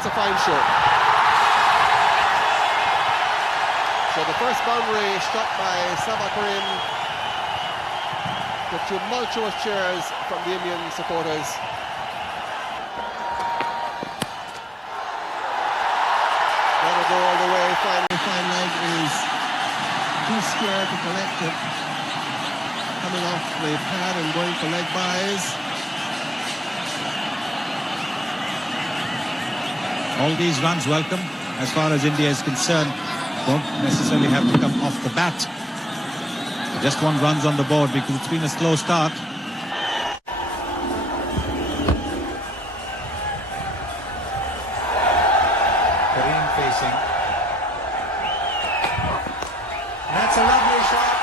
That's a fine show. So the first boundary struck by Shoaib Akhtar, the tumultuous cheers from the Indian supporters. That'll go all the way. Fine leg is too square to collect it. Coming off the pad and going for leg buys. All these runs welcome as far as India is concerned. Don't necessarily have to come off the bat. Just one runs on the board because it's been a slow start. Kareem facing. That's a lovely shot.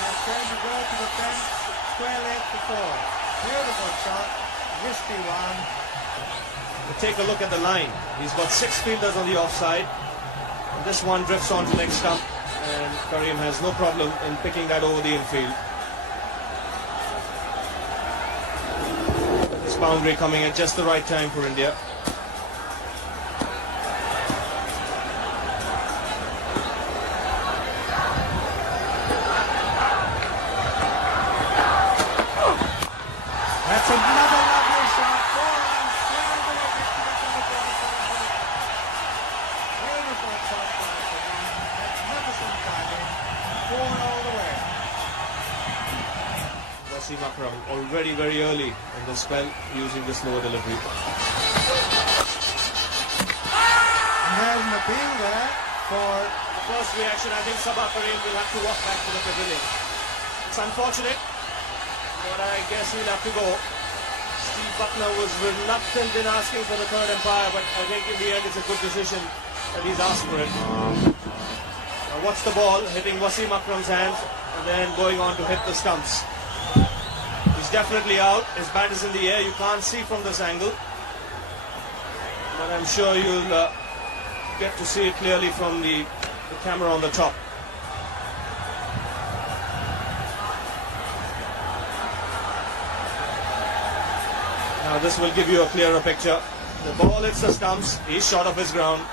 It's going to go to the fence, square leg to 4. Beautiful shot, risky one. Take a look at the line. He's got 6 fielders on the offside. And this one drifts onto leg stump, and Kareem has no problem in picking that over the infield. This boundary coming at just the right time for India. That's another lovely shot. 4 runs, square the wicket to the cover. Beautiful shot by Kareem. Magnificent timing. 4 all the way. Wasim Akram already very early in the spell using the slower delivery. And there's an appeal there for The first reaction, I think Shoaib Akhtar will have to walk back to the pavilion. It's unfortunate, but I guess he'll have to go. Steve Buckner was reluctant in asking for the third umpire, but I think in the end it's a good decision that he's asked for it. Now watch the ball hitting Wasim Akram's hands and then going on to hit the stumps. He's definitely out. His bat is in the air. You can't see from this angle, but I'm sure you'll get to see it clearly from the camera on the top. Now this will give you a clearer picture. The ball hits the stumps. He's short of his ground.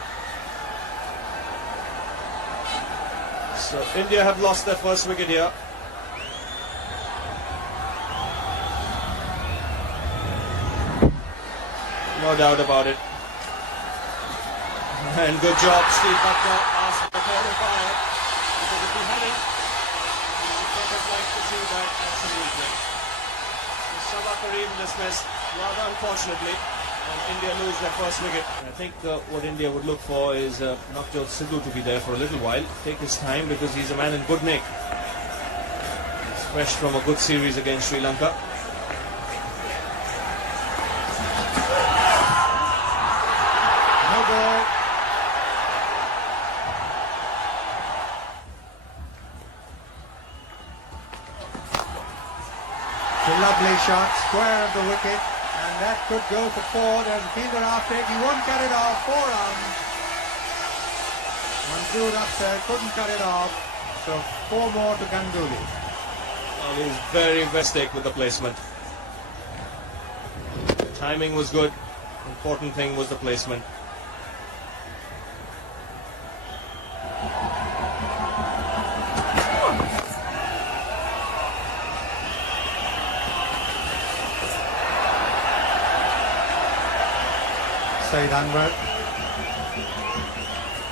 So India have lost their first wicket here. No doubt about it. And good job, Steve Buckner asked the third umpire, because if he hadn't, he would have liked to see that absolutely. So Shoaib Kareem dismissed rather unfortunately, and India lose their first wicket. I think what India would look for is Navjot Sidhu to be there for a little while, take his time because he's a man in good nick. He's fresh from a good series against Sri Lanka. no ball. It's a lovely shot, square of the wicket, and that could go for 4. There's a fielder after it. He won't cut it off. 4 runs. Manzoor Akhtar couldn't cut it off. So 4 more to Ganguly. And he's very mistake with the placement. The timing was good. Important thing was the placement. Said Anwar.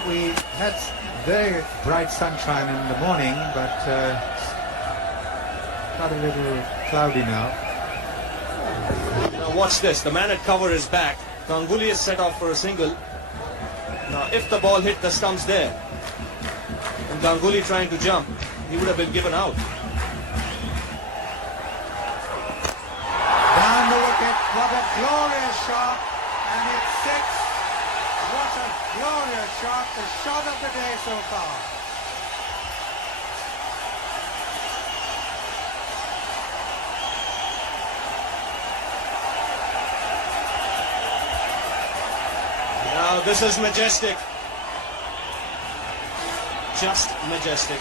We had very bright sunshine in the morning, but got a little cloudy now. Now watch this. The man at cover is back. Ganguly is set off for a single. Now if the ball hit the stumps there, and Ganguly trying to jump, he would have been given out. Down the wicket. What a glorious shot. And it's 6. What a glorious shot. The shot of the day so far. Now this is majestic. Just majestic.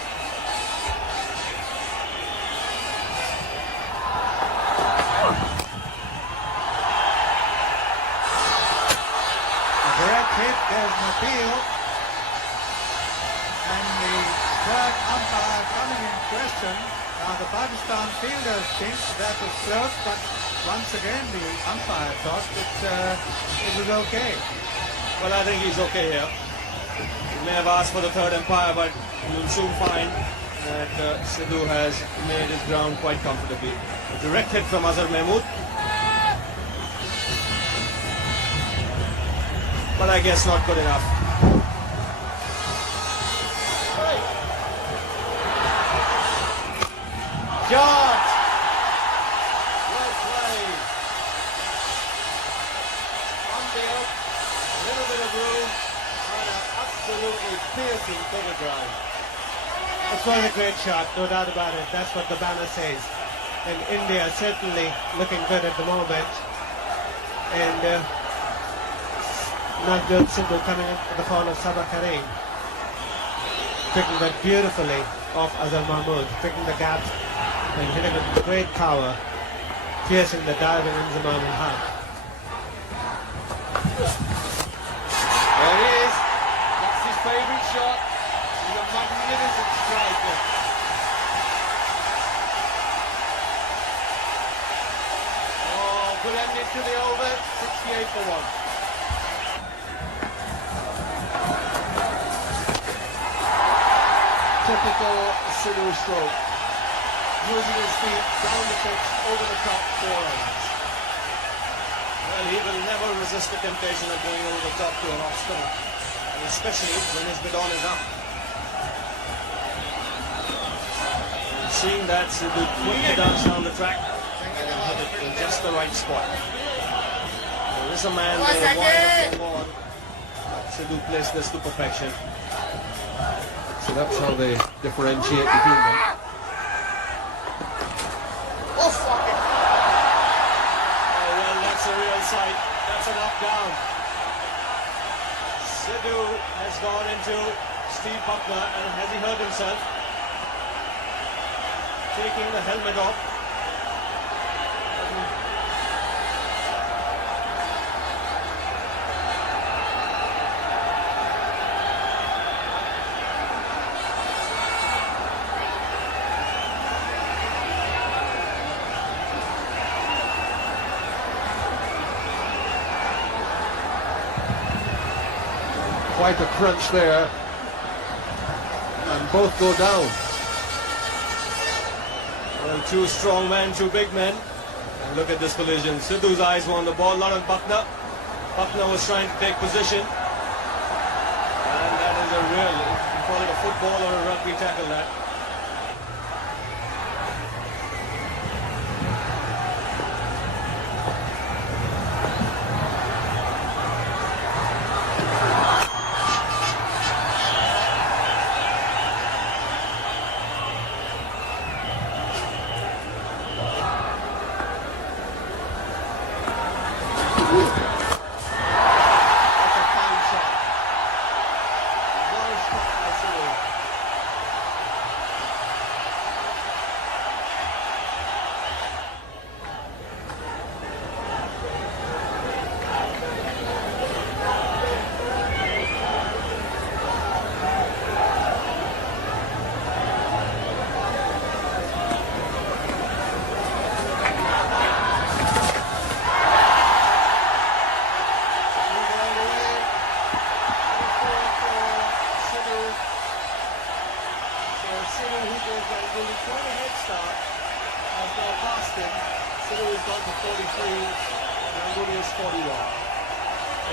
hit, there's an appeal. And the third umpire coming in question. Now the Pakistan fielders think that was close, but once again the umpire thought that it was okay. Well, I think he's okay here. He may have asked for the third umpire, but you'll soon find that Sidhu has made his ground quite comfortably. A direct hit from Azhar Mahmood. But I guess not good enough. Shot! Well played. On field, a little bit of room, and an absolutely piercing cover drive. It was a great shot, no doubt about it. That's what the banner says. And India certainly looking good at the moment. And Navjot Sidhu coming in for the fall of Sabah Kareem. Picking that beautifully off Azhar Mahmood, picking the gap and hitting it with great power, piercing the diving Inzamam and Haq. There he is. That's his favourite shot. He's a magnificent striker. Oh, good ending to the over. 68 for 1. Typical Sidhu stroke. Using his feet down the pitch, over the top, forearms. Well, he will never resist the temptation of going over the top to an off spinner, and especially when his bidon is up. And seeing that, Sidhu put the dance down the track and hit it in just the right spot. There is a man there wide of the Sidhu placed this to perfection. So that's how they differentiate between them. Oh, well, that's a real sight. That's a knockdown. Sidhu has gone into Steve Buckner, and has he hurt himself? Taking the helmet off. Quite a crunch there, and both go down. Well, two strong men, two big men. And look at this collision. Sidhu's eyes were on the ball, not on Buckner. Buckner was trying to take position. And that is a real, you call it a football or a rugby tackle, that.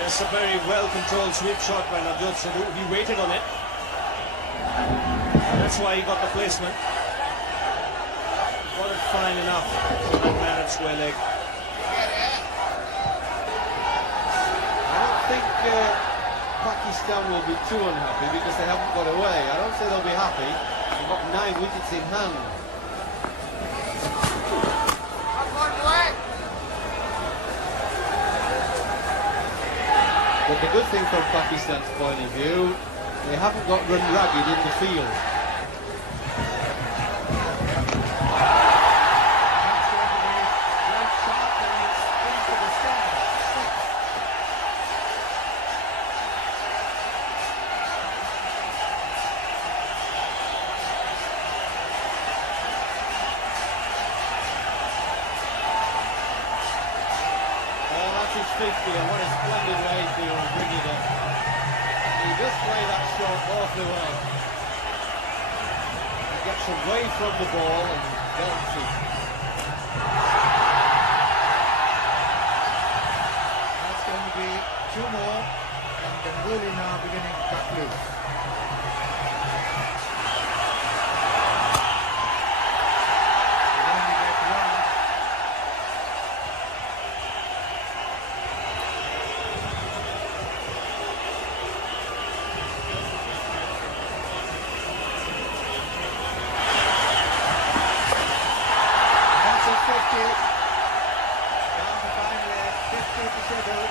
It's a very well-controlled sweep shot by Navjot Sidhu. He waited on it. And that's why he got the placement. Got it fine enough for that man at square leg. I don't think Pakistan will be too unhappy because they haven't got away. I don't say they'll be happy. They've got 9 wickets in hand. But the good thing from Pakistan's point of view, they haven't got run ragged in the field. That's his 50, and what a splendid way to bring it up. He does play that shot awfully well. He gets away from the ball and belts it. That's going to be 2 more, and Ganguly now beginning to cut loose. They only get 1. That's a 50. Down to finally 50 to settle.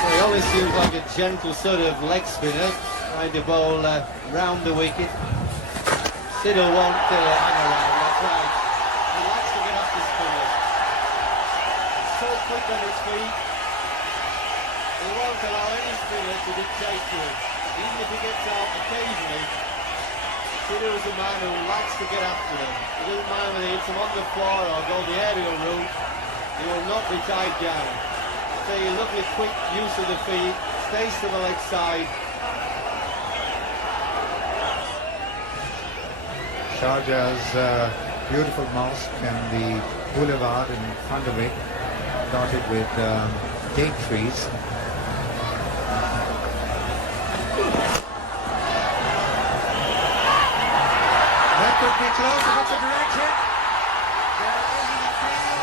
Well, he always seems like a gentle sort of leg spinner, trying to bowl round the wicket. Siddle won't hang around, that's right. He likes to get off the spinners. So quick on his feet. He won't allow any spinner to dictate to him. Even if he gets out occasionally, Siddle is a man who likes to get after them. He doesn't mind whether he hits them on the floor or go the aerial route. He will not be tied down. So a lovely quick use of the feet, stays to the leg side. Sharjah's beautiful mosque and the boulevard in front of it, dotted with date trees. That could be close if it's a direction. There is an appeal.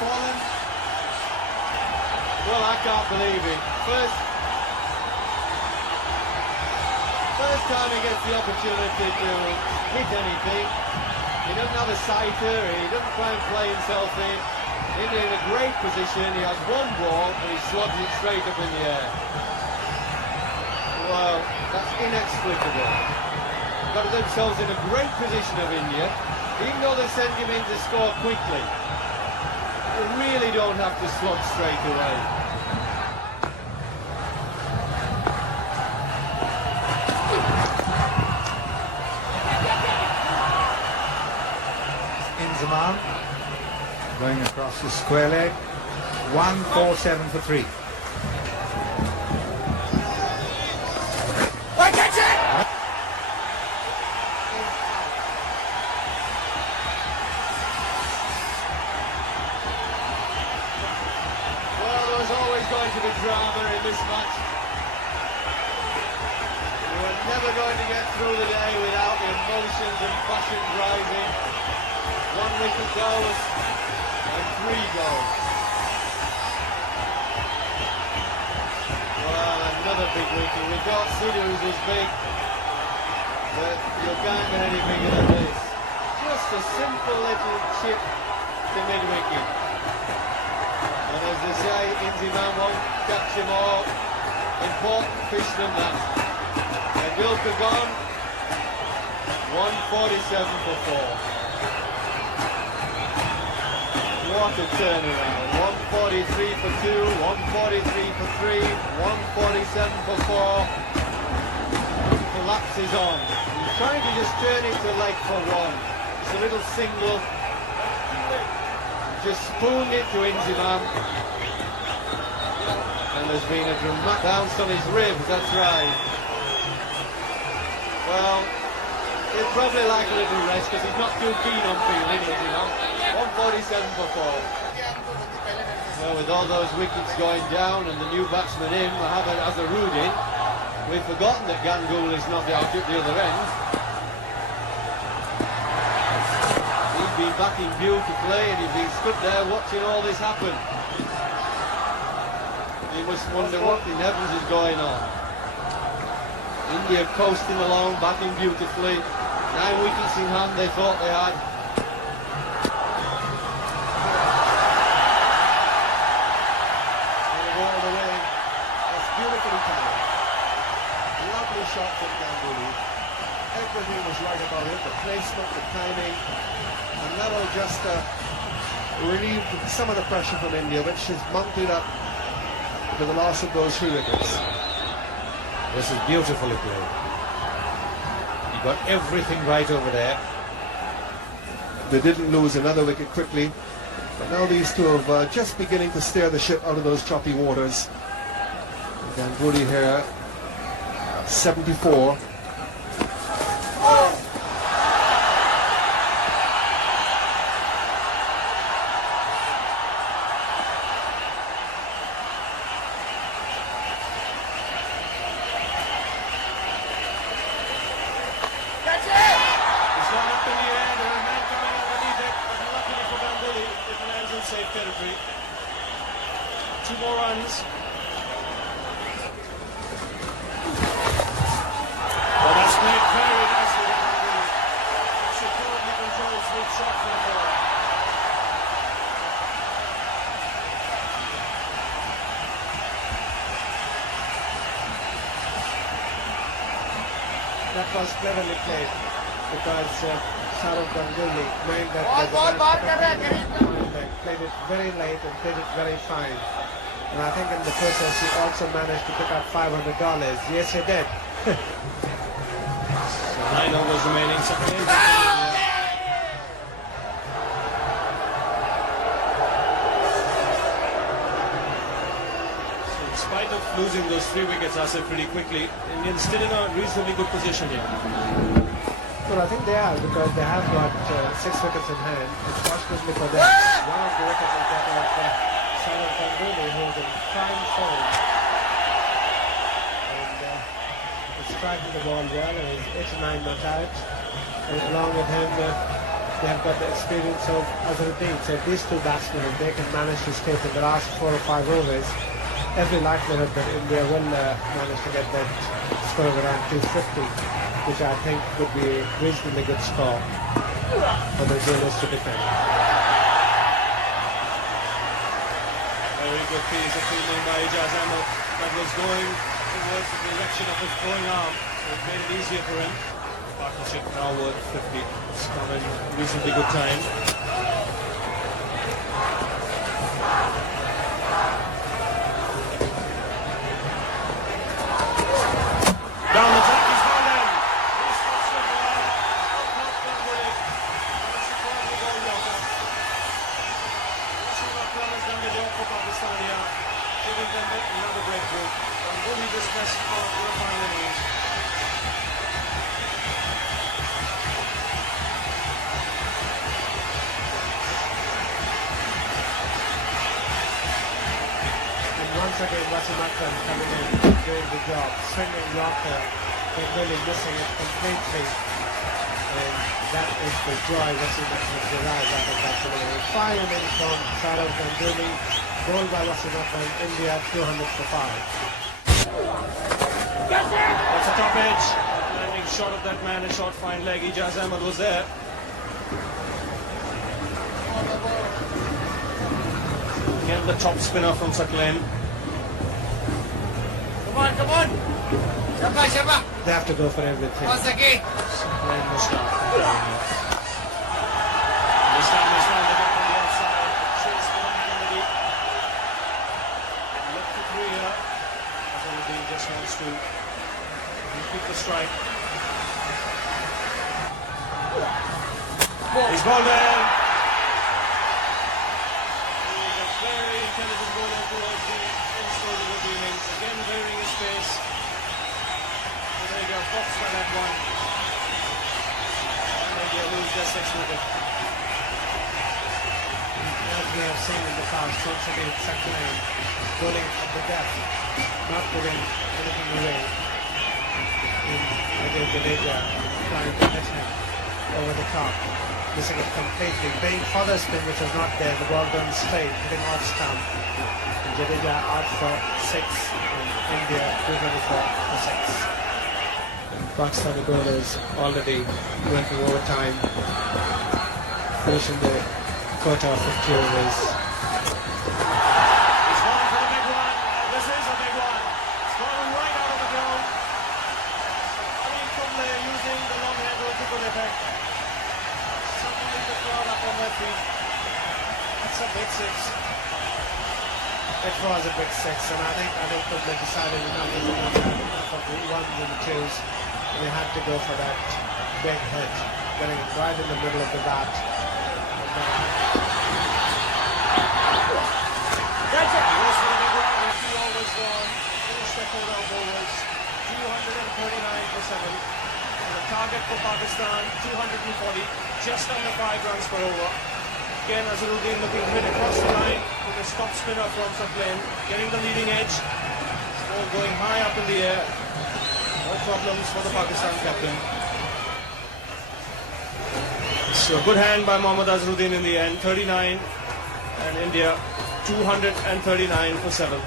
Fallen. Well, I can't believe it. First time he gets the opportunity to hit anything. He doesn't have a sighter, he doesn't try and play himself in. India in a great position, he has one ball and he swats it straight up in the air. Well, that's inexplicable. Got themselves in a great position of India, even though they send him in to score quickly. You really don't have to slot straight away. Inzamam going across the square leg. 1-4-7 for 3. Going to be drama in this match. We were never going to get through the day without the emotions and passions rising. 1 wicket goes and 3 goes. Well, and another big wicket. We've got Sidhu's as big, but you can't get any bigger than this. Just a simple little chip to mid-wicket. And as they say, Inzamam won't catch him all. Important fish than that. Tendulkar gone. 147 for 4. What a turnaround. 143 for 2, 143 for 3, 147 for 4. Collapses on. He's trying to just turn it to leg for 1. It's a little single. Just spooned it to Inzamam. And there's been a dramatic bounce on his ribs, that's right. Well, he'll probably like a little rest because he's not too keen on fielding, is he not? 147 for 4. Well, with all those wickets going down and the new batsman in, Mohammed Azharuddin, we've forgotten that Ganguly is not out at the other end. He's been batting beautifully and he's been stood there watching all this happen. You must wonder what in heavens is going on. India coasting along, batting beautifully. 9 wickets in hand they thought they had. And all the way, it's beautifully timed. Lovely shot from Ganguly. Everything was right about it, the placement, the timing. And that will just relieve some of the pressure from India, which has mounted up to the loss of those 3 wickets. This is beautifully played. He got everything right over there. They didn't lose another wicket quickly, but now these two are just beginning to steer the ship out of those choppy waters. Ganguly here, 74. Safe territory. 2 more runs. Well, that's played very nicely. Superbly controls with shot from the ball. That was cleverly played because Sourav Ganguly knowing that played it very late and played it very fine. And I think in the process he also managed to pick up $500. Yes, he did. So 9 overs remaining. So in spite of losing those 3 wickets, I said pretty quickly, Indians still in a reasonably good position here. Well, I think they are because they have got 6 wickets in hand. Unfortunately for them, one of the wickets is that of Sourav Ganguly, who is in prime form. And he's striking the ball well and he's 8 or 9 not out. And along with him, they have got the experience of Azharuddin. So these 2 batsmen, if they can manage to stay for the last 4 or 5 overs, every likelihood that India will manage to get that score of around 250. Which I think would be a reasonably good score for the Zealous to defend. Very good piece of fielding by Ijaz Ahmed that was going towards the direction of his throwing arm. So it made it easier for him. Partnership now worth 50. It's come in reasonably good time. Down the track. Giving them another breakthrough. Ganguly just missed on the final innings. And once again, Wasim Akram coming in, doing the job, swinging Yorker, Ganguly missing it completely. And that is the joy Wasim Akram derives out of that delivery. 5 innings from Sourav Ganguly. Goal by Wasim Akram, India 200 for 5. That's a top edge. Landing shot of that man, a short fine leg. Ijaz Ahmed was there. Again, the top spinner from Saklan. Come on. Siapa? They have to go for everything. Sakit. Saklan must start. This time is round the back on the outside. Chase for the hand in the deep. Look to three here. Azaruddin just wants to repeat the strike. He's bowled in. He's a very intelligent bowler towards the inside of the innings. Again, varying his pace. So there you go, Foxman at one. And they lose their sixth wicket. As we have seen in the past, once again, Saklan bowling at the depth, not putting anything away. Again, Jadeja trying to hit him over the top, missing it completely. Being for the spin, which was not there, the ball going straight, hitting off stump. And Jadeja out for 6, and India 224 for 6. Pakistani bowlers already went to overtime, finishing the quota of 50 overs. He's gone for the big one. This is a big one. It's gone right out of the ground. Anil Kumble using the long handle to good effect. Suddenly the crowd up on their feet. That's a big six. It was a big 6, and I think Anil Kumble decided enough is enough of the ones and twos, and they had to go for that big hit, getting it right in the middle of the bat. That's it. He goes for the big one. 50 overs gone. Finished the quota of overs. 239 for 7. And the target for Pakistan, 240. Just under 5 runs per over. Again, Azaruddin looking to hit across the line with a stop spinner from Saklan, getting the leading edge. Ball going high up in the air. No problems for the Pakistan captain. So a good hand by Mohammad Azharuddin in the end. 39 and India 239 for 7.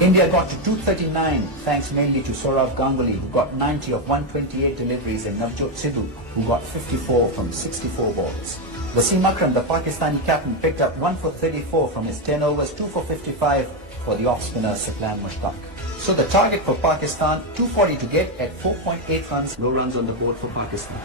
India got to 239 thanks mainly to Sourav Ganguly, who got 90 of 128 deliveries, and Navjot Sidhu, who got 54 from 64 balls. Wasim Akram, the Pakistani captain, picked up 1 for 34 from his 10 overs, 2 for 55 for the off-spinner Saklan Mushtaq. So the target for Pakistan, 240 to get at 4.8 runs. No runs on the board for Pakistan.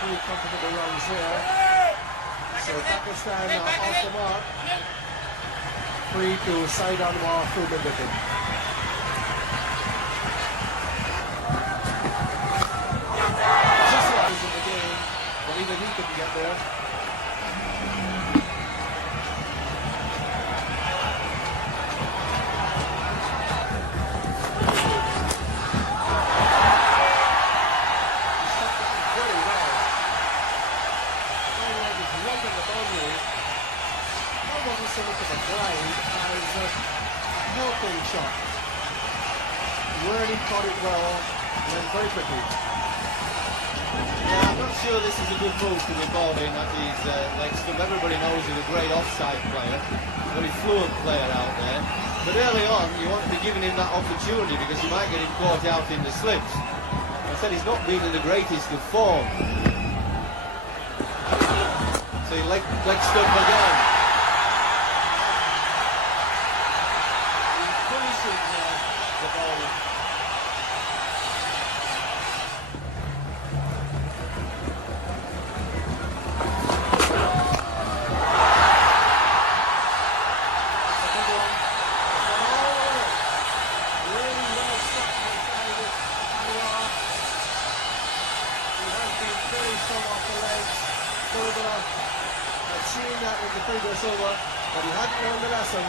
Three comfortable runs here. So Pakistan are off the mark. Free to side on more through the wicket. Just runs in the game, but even he couldn't get there. So much of a glide as a helping shot. Really caught it well and very quickly. Yeah, I'm not sure this is a good move to be bowled in at his leg stump. Everybody knows he's a great offside player, very fluent player out there. But early on, you want to be giving him that opportunity because you might get him caught out in the slips. I said he's not been in the greatest of form. So he leg stump again. The bowler. I've seen that with the previous over, but he hadn't learned the lesson.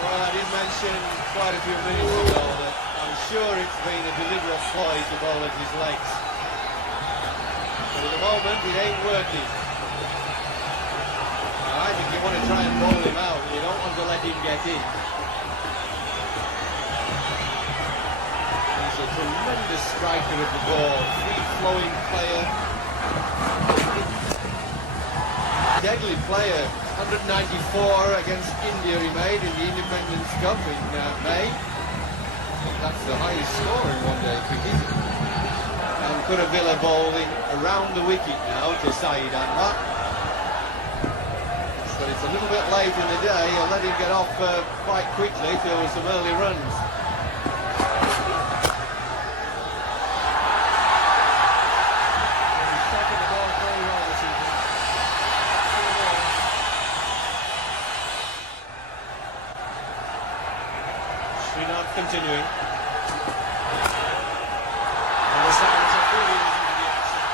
Well, I did mention quite a few minutes ago that I'm sure it's been a deliberate ploy to bowl at his legs. But at the moment, it ain't working. Now, I think you want to try and bowl him out. You don't want to let him get in. He's a tremendous striker of the ball, free-flowing player, deadly player. 194 against India he made in the Independence Cup in May. That's the highest score in one-day cricket. And Kuravilla bowling around the wicket now to Saeed Anwar. But it's a little bit late in the day. I'll let him get off quite quickly to some early runs. He's striking the ball very well this evening. Srinath continuing. And the sounds are really into the action.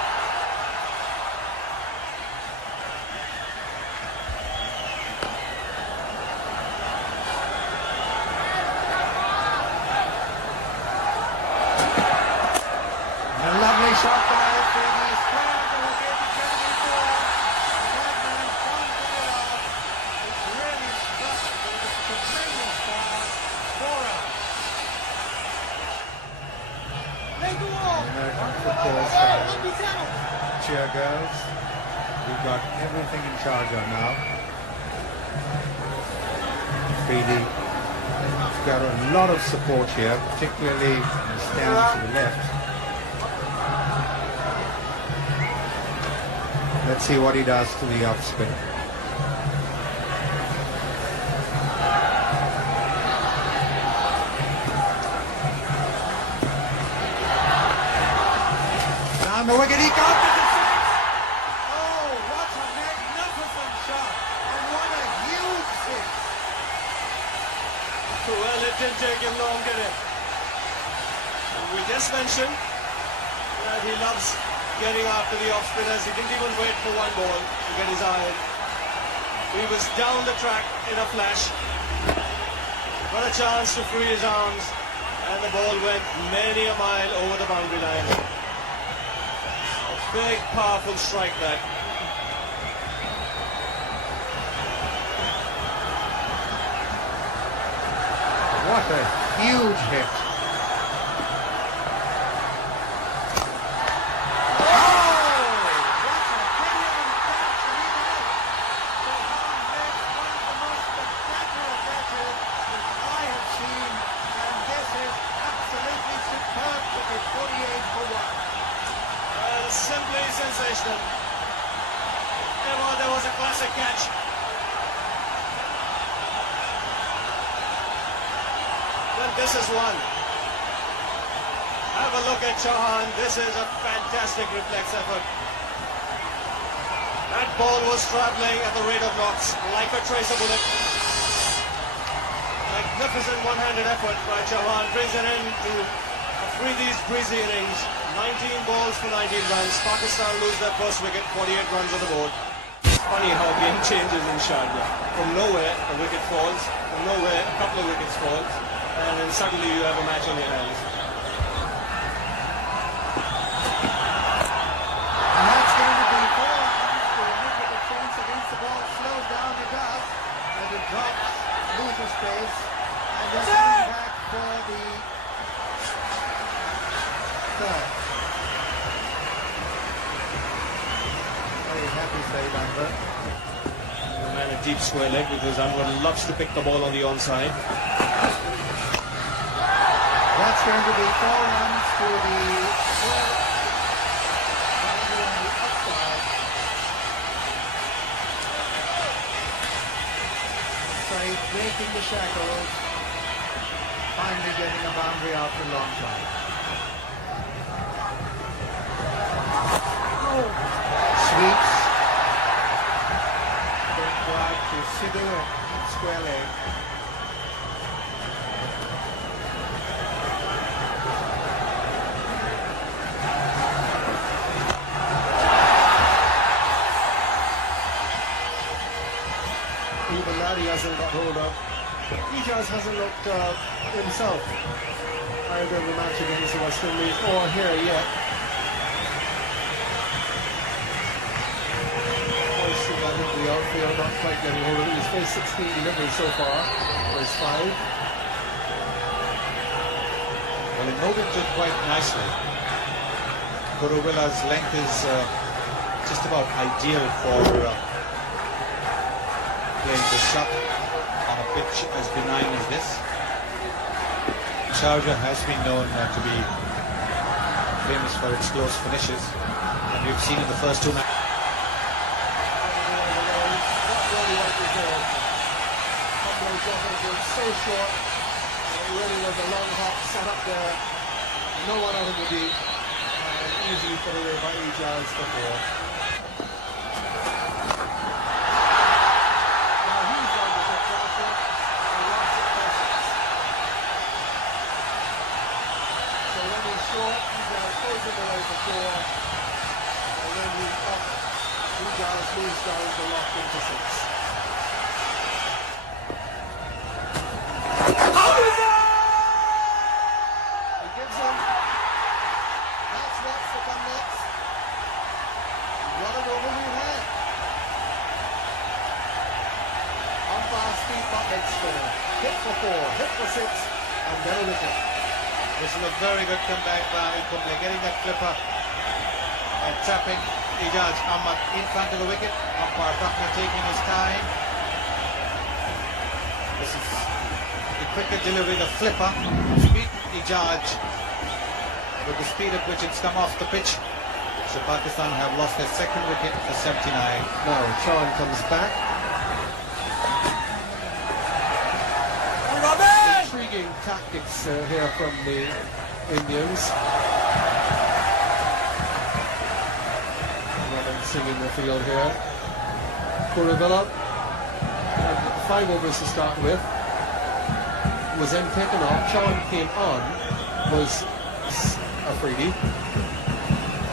A lovely shot by Freddy. Scramble again, incredibly poor. The man can't get it off. It's really struck with a tremendous pass. 4 out. American football style. Cheer girls. We've got everything in charge on now. Freely. He's got a lot of support here, particularly in the stands to the left. Let's see what he does to the off spin. Down the wicket, he got it to 6. Oh, what a magnificent shot. And what a huge 6. Well, it didn't take him long, did it? We just mentioned that he loves getting after the off-spinners. He didn't even wait for one ball to get his eye in. He was down the track in a flash. Got a chance to free his arms, and the ball went many a mile over the boundary line. A big, powerful strike that. What a huge hit. Simply sensational. There was a classic catch. Well, this is one. Have a look at Chauhan. This is a fantastic reflex effort. That ball was travelling at the rate of knots, like a tracer bullet. Magnificent one-handed effort by Chauhan. Brings it in to free these breezy innings. 19 balls for 19 runs. Pakistan lose their first wicket, 48 runs on the board. Funny how game changes in Sharjah. From nowhere, a wicket falls. From nowhere, a couple of wickets fall. And then suddenly you have a match on your hands. And that's going to be 4 runs to look at the chance against the ball. Slows down, it does. And it drops, loses space. And then coming back for the third. Very happy Saeed Anwar. The man a deep square leg because Anwar loves to pick the ball on the onside. That's going to be 4 runs to the fourth. Boundary on the outside. Saeed breaking the shackles. Finally getting a boundary after a long time. Sweeps. Going wide to Sidhu and square leg. Even that he hasn't got hold of. Ijaz hasn't looked himself either in the match against the West Indies or here yet. Hoisting that into the outfield, not quite getting hold of it. He's faced 16 deliveries so far. There's 5. Well, in moved into it quite nicely. Kuruvilla's length is just about ideal for playing the shot on a pitch as benign as this. Sharjah has been known to be famous for its close finishes, and we've seen in the first two matches. So short, it really was a long hop set up there. No one out of the deep, and easily put away by Ijaz for more. Now he's on the top pressure, and lots of questions. So when he's short, Ijaz pulls him away for four, and when he's up, Ijaz moves down to lock into six. Hit for four, hit for six, and then a wicket. This is a very good comeback by Anil Kumble, getting that flipper and tapping Ijaz Ahmad in front of the wicket. Umpire Buckner taking his time. This is the cricket delivery, the flipper. Beaten Ijaz with the speed at which it's come off the pitch. So Pakistan have lost their second wicket for 79. Now Sean comes back. Intriguing tactics here from the Indians. Robin singing the field here. Kuruvilla had 5 overs to start with. Was then taken off. Sean came on. Was Afridi.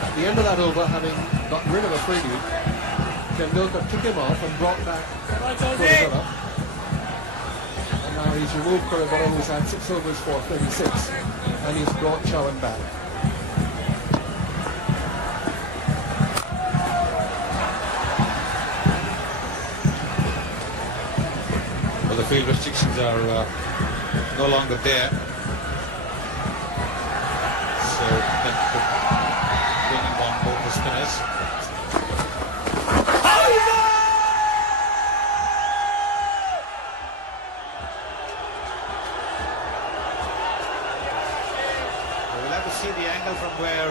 At the end of that over, having got rid of Afridi, Tendulkar took him off and brought back Kuruvilla. Now he's removed Kuruvilla, who's had 6 overs for 36, and he's brought Chowan back. Well, the field restrictions are no longer there. So that could bring on both the spinners. See the angle from where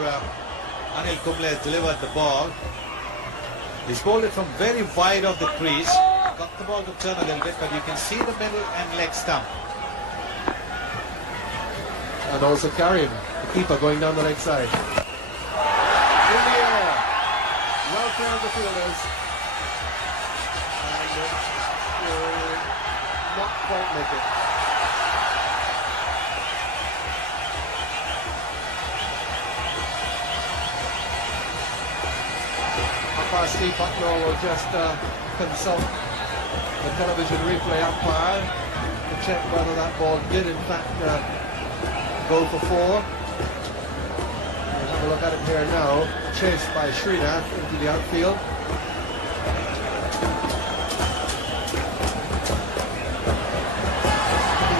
Anil Kumble has delivered the ball. He's bowled it from very wide of the crease. Got the ball to turn a little bit, but you can see the middle and leg stump. And also carrying the keeper going down the leg side. In the air. Well clear of the fielders. And not quite make it. Steve Buckner will just consult the television replay umpire to check whether that ball did in fact go for 4. We'll have a look at it here now. Chased by Srinath into the outfield.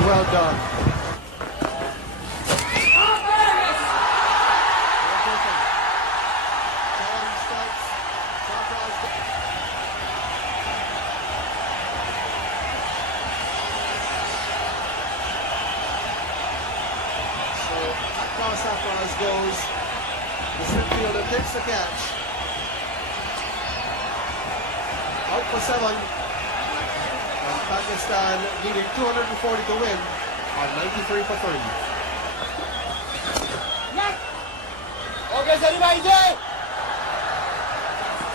Well done. Safraz goes, the slip fielder takes the catch, out for 7, and Pakistan needing 240 to win on 93 for 3. Okay,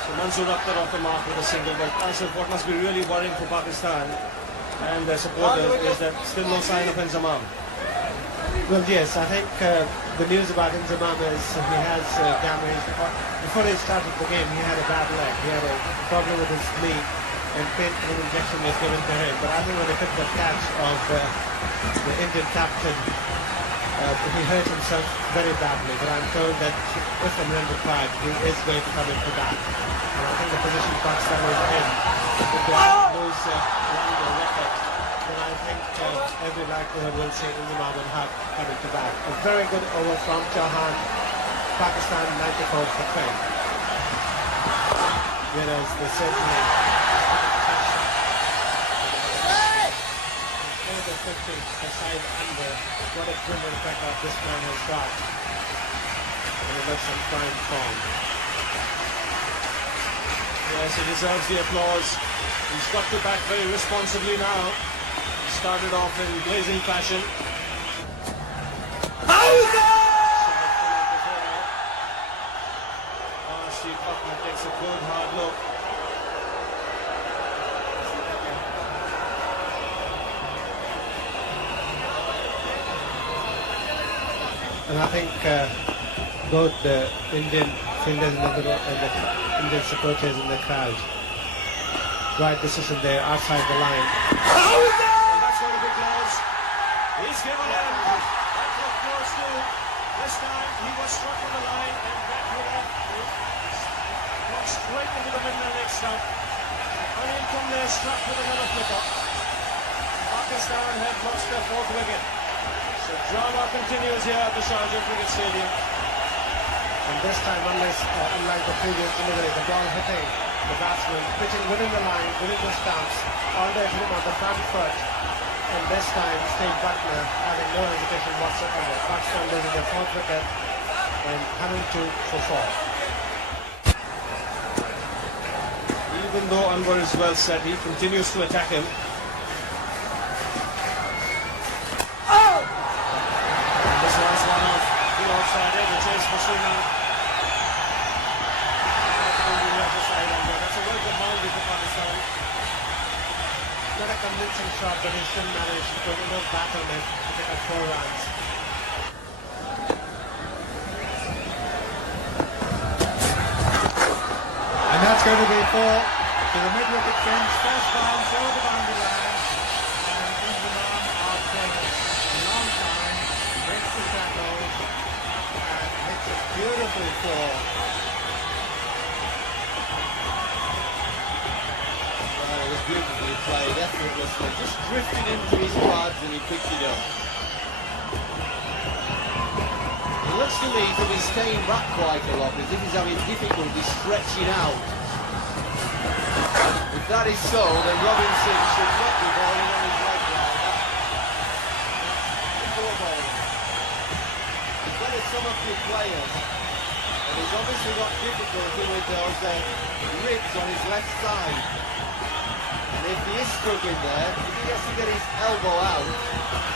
So Mansoor Akhtar off the mark with a single, but also what must be really worrying for Pakistan and their supporters is that still no sign of Inzamam. Well, yes, I think the news about Inzamam is he has damage. Before he started the game, he had a bad leg. He had a problem with his knee, and painful injection was given to him. But I think when he took the catch of the Indian captain, he hurt himself very badly. But I'm told that if and when required, he is going to come into that. And I think the position Pakistan is in, if they lose one record, then I think every likelihood will say India will have coming to bat. A very good over from Chauhan. Pakistan 94 for 10. Whereas the certainly the 50 aside under, what a brilliant record this man has got. And he looks in prime form. Yes, he deserves the applause. He's got to bat very responsibly now. He started off in blazing fashion. Steve Buckner takes a good hard look. And I think both the Indian fielders and the Indian supporters in the crowd, right decision there outside the line. And that's going to be close. He's given in. That was close to. This time he was struck on the line and that would have gone straight into the middle of the leg stump. Anil Kumble struck with another flipper. Pakistan had lost their fourth wicket. So drama continues here at the Sharjah Cricket Stadium. And this time, unlike the previous delivery, the ball hitting the batsman, pitching within the line, within the stumps, all day him on the front foot. And this time, Steve Buckner having no hesitation whatsoever. Pakistan losing their fourth wicket and having 2 for 4. Even though Anwar is well set, he continues to attack him. And this was one of the offside the chase for Srinath. That's a very good boundary for Pakistan. Not a convincing shot, but he still managed to put enough bat on it to pick up 4 runs. And that's going to be 4 to the mid-wicket fence. First bounce over the boundary line. And India after a long time breaks the tackle and hits a beautiful 4. Well, it was beautifully played, effortlessly. Just drifted into his pads and he picked it up. It looks to me to be staying back quite a lot, as if he's having difficulty stretching out. If that is so, then Robinson should not be bowling on his leg like that. Before bowling. He's better some of the players. And he's obviously got difficulty with those ribs on his left side. And if he is struggling there, if he has to get his elbow out,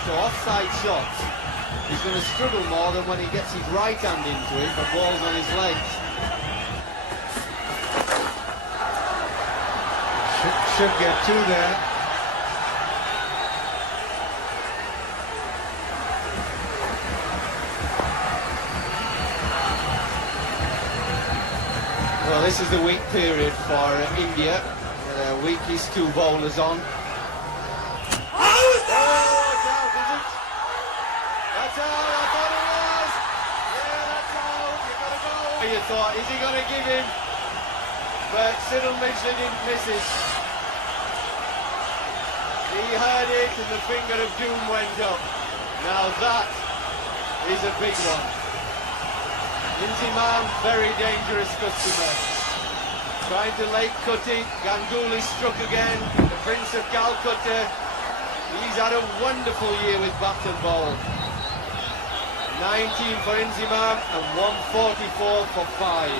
so offside shots, he's going to struggle more than when he gets his right hand into it for balls on his legs. Should get 2 there. Well, this is the weak period for India. Weakest 2 bowlers on. Oh, it's out, is it? That's out, I thought it was. Yeah, that's out, you gotta go. You thought, is he gonna give him? But Cyril Mitchell didn't miss it. He heard it and the finger of doom went up. Now that is a big one. Inzimam, very dangerous customer. Trying to late cut it. Ganguly struck again. The Prince of Calcutta. He's had a wonderful year with bat and ball. 19 for Inzimam and 144 for 5.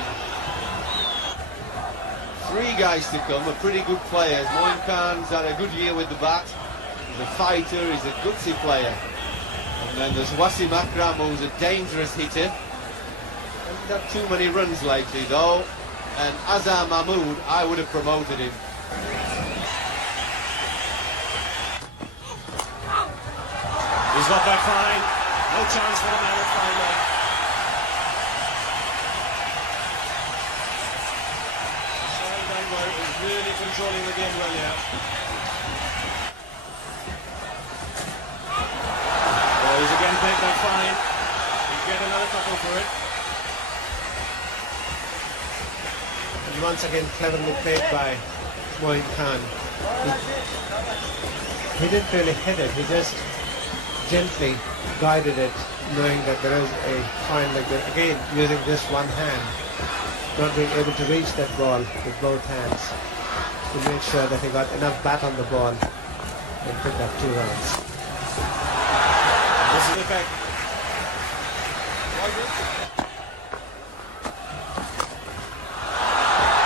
3 guys to come are pretty good players. Moin Khan's had a good year with the bat. He's a fighter, he's a gutsy player. And then there's Wasim Akram, who's a dangerous hitter. Hasn't had too many runs lately though. And Azhar Mahmood, I would have promoted him. He's got that fine. No chance for the man at fine leg. Shoaib Akhtar is really controlling the game well here. Oh, he's again paid that fine. He'll get another couple for it. Once again cleverly played by Moin Khan. he didn't really hit it. He just gently guided it, knowing that there is a fine leg there. Again, using just one hand, not being able to reach that ball with both hands. He made sure that he got enough bat on the ball and picked up 2 runs. This is the fact.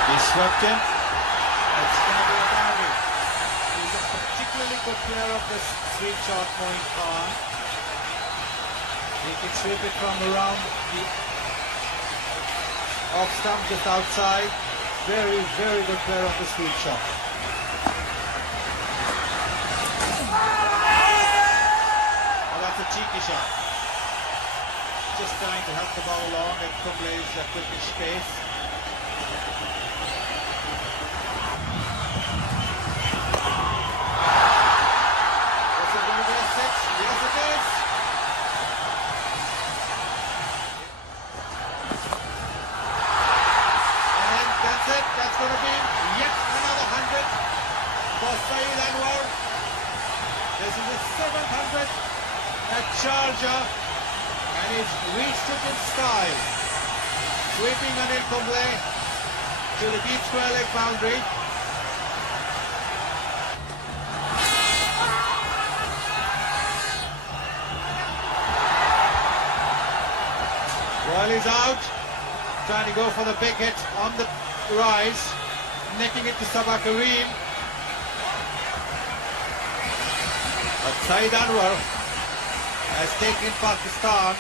He swept him. It's going to be a boundary. He's a particularly good player of this sweep shot, Moin Khan. He can sweep it from around the off stump just outside. Very, very good player of the sweep shot. Oh, that's a cheeky shot. Just trying to help the ball along and Kumble's quickish pace. Is it going to be a 6? Yes, it is. And that's it. That's going to be yet another 100 for Saeed Anwar. This is his 700 at Sharjah. And he's reached it in style. Sweeping Anil Kumble to the deep square leg boundary. While he's out, trying to go for the big hit on the rise, necking it to Sabah Kareem. But Saeed Anwar has taken Pakistan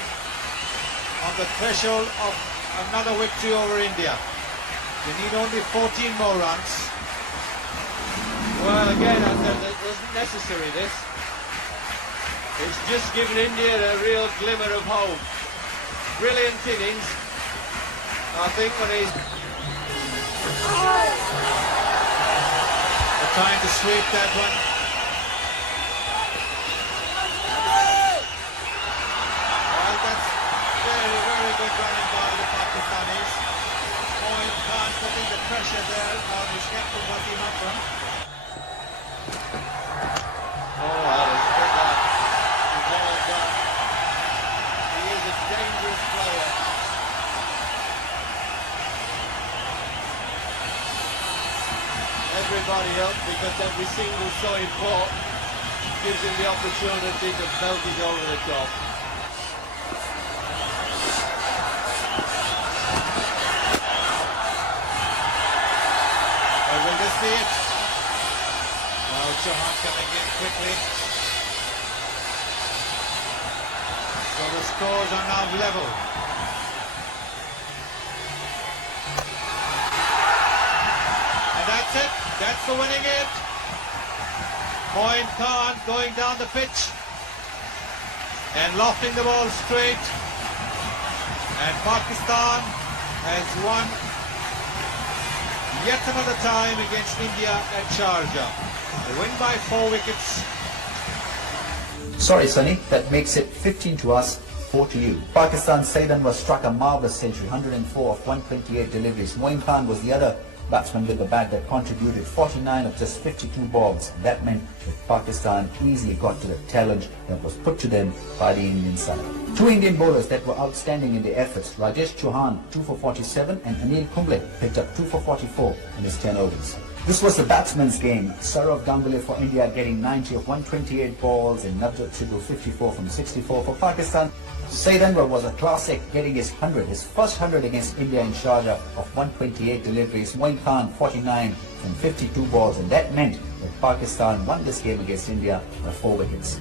on the threshold of another victory over India. They need only 14 more runs. Well, again, I said it wasn't necessary, this. It's just given India a real glimmer of hope. Brilliant innings. I think when he's... They're trying to sweep that one. Well, that's very, very good running by the Pakistanis. Moin Khan putting the pressure there on his captain Wasim Akram. Oh, that is good. He's all done. He is a dangerous player. Everybody else, because every single shot he fought gives him the opportunity to belt it over the top. Well, we'll just see it. Now Chauhan coming in quickly. So the scores are now level. And that's it. That's the winning hit. Moin Khan going down the pitch and lofting the ball straight. And Pakistan has won yet another time against India at Sharjah. They win by 4 wickets. Sorry, Sonny, that makes it 15 to us, 4 to you. Pakistan's Saeed Anwar struck a marvellous century, 104 of 128 deliveries. Moin Khan was the other batsman with the bat that contributed 49 of just 52 balls. That meant that Pakistan easily got to the challenge that was put to them by the Indian side. 2 Indian bowlers that were outstanding in their efforts. Rajesh Chauhan, 2 for 47, and Anil Kumble picked up 2 for 44 in his 10 overs. This was the batsman's game. Sourav Ganguly for India getting 90 of 128 balls and Navjot Sidhu 54 from 64 for Pakistan. Saeed Anwar was a classic, getting his 100, his first 100 against India in Sharjah of 128 deliveries. Moin Khan 49 from 52 balls, and that meant that Pakistan won this game against India by 4 wickets.